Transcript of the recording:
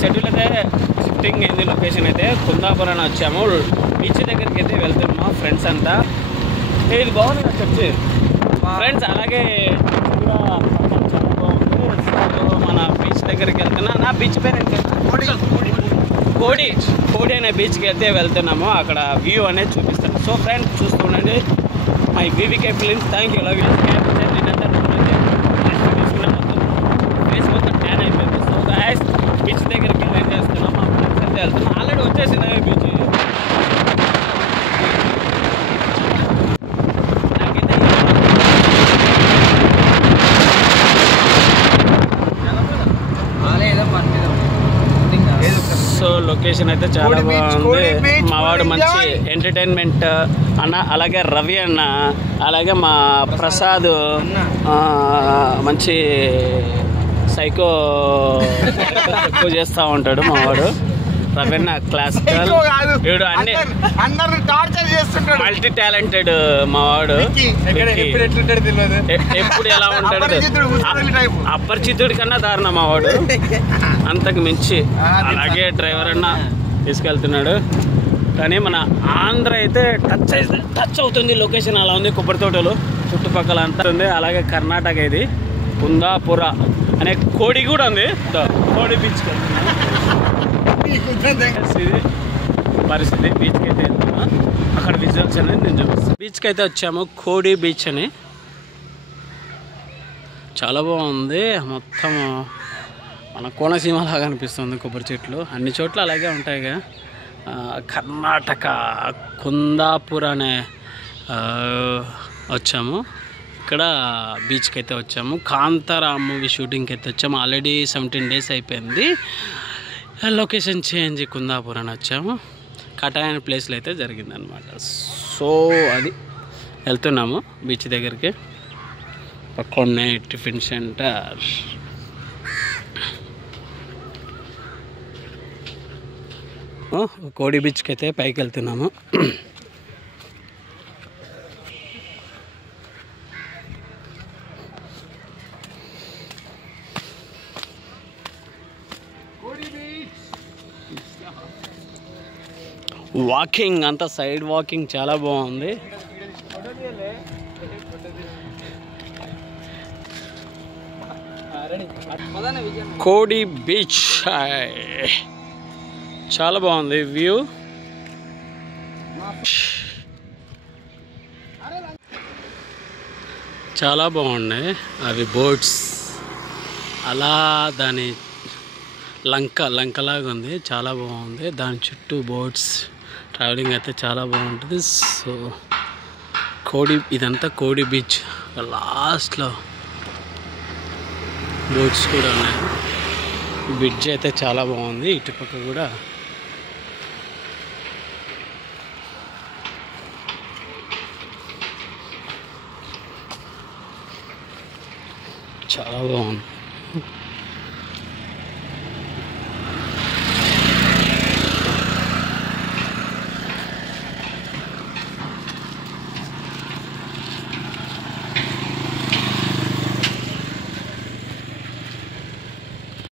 Schedule అయితే shifting అయింది. Location అయితే కుందాపురం వచ్చాము. బీచ్ దగ్గరికి అయితే వెళ్తున్నాము ఫ్రెండ్స్ అంతా. ఇది బాగుంది కదా చర్చి ఫ్రెండ్స్. అలాగే కూడా చాలా బాగుంది. సో మన బీచ్ దగ్గరికి వెళ్తున్నా. నా బీచ్ పేరు కోడి అనే బీచ్కి అయితే వెళ్తున్నాము. అక్కడ వ్యూ అనేది చూపిస్తాను. సో ఫ్రెండ్స్ చూస్తుండండి my BBK films. Thank you. Love you. నేనంతా తీసుకున్నాను. ఫేస్ మొత్తం ట్యాన్ అయిపోయింది. సో గాయ్స్ బీచ్ దగ్గరికి వెయిట్ చేస్తున్నాం. మా ఫ్రెండ్స్ అయితే వెళ్తున్నాం. ఆల్రెడీ వచ్చేసింది బీచ్. సో లొకేషన్ అయితే చాలా బాగుంది. మా వాడు మంచి ఎంటర్టైన్మెంట్ అన్న, అలాగే రవి అన్న, అలాగే మా ప్రసాద్ మంచి సైకో ఎక్కువ చేస్తూ ఉంటాడు మా వాడు. రవి అన్న క్లాసికల్, వీడు అన్ని మల్టీ టాలెంటెడ్ మా వాడు. ఎప్పుడు ఎలా ఉంటాడు, అపరిచితుడి కన్నా దారుణం మా వాడు, అంతకు మించి. అలాగే డ్రైవర్ అన్న తీసుకెళ్తున్నాడు. కానీ మన ఆంధ్ర అయితే టచ్ అవుతుంది. లొకేషన్ అలా ఉంది. కొబ్బరి తోటలు చుట్టుపక్కల అంతా ఉంది. అలాగే కర్ణాటక ఇది కుందాపుర అనే కోడి కూడా ఉంది. కోడి బీచ్కి ఇది పరిస్థితి. బీచ్కి అయితే వెళ్తున్నా. అక్కడ విజువల్స్ అనేది నేను చూపిస్తాను. బీచ్కి అయితే వచ్చాము. కోడి బీచ్ అని చాలా బాగుంది. మొత్తం మన కోనసీమ లాగా అనిపిస్తుంది. కొబ్బరి చెట్లు అన్ని చోట్ల అలాగే ఉంటాయిగా. కర్ణాటక కుందాపుర అనే వచ్చాము. ఇక్కడ బీచ్కి అయితే వచ్చాము. కాంతారా మూవీ షూటింగ్కి అయితే వచ్చాము. ఆల్రెడీ 17 days అయిపోయింది. లొకేషన్ చేంజ్ కుందాపురం అని వచ్చాము. కటాయన ప్లేస్లో అయితే జరిగిందనమాట. సో అది వెళ్తున్నాము బీచ్ దగ్గరికి. పక్కనే టిఫిన్ సెంటర్. కోడి బీచ్కి అయితే పైకి వెళ్తున్నాము. వాకింగ్ అంతా సైడ్ వాకింగ్ చాలా బాగుంది. కోడి బీచ్ చాలా బాగుంది వ్యూ. చాలా బాగున్నాయి అవి బోట్స్. అలా దాని లంకలాగా ఉంది. చాలా బాగుంది. దాని చుట్టూ బోట్స్ ట్రావెలింగ్ అయితే చాలా బాగుంటుంది. సో ఇదంతా కోడి బీచ్. లాస్ట్లో బోట్స్ కూడా ఉన్నాయి. బ్రిడ్జ్ అయితే చాలా బాగుంది. ఇటుపక్క కూడా చాలా బాగుంది.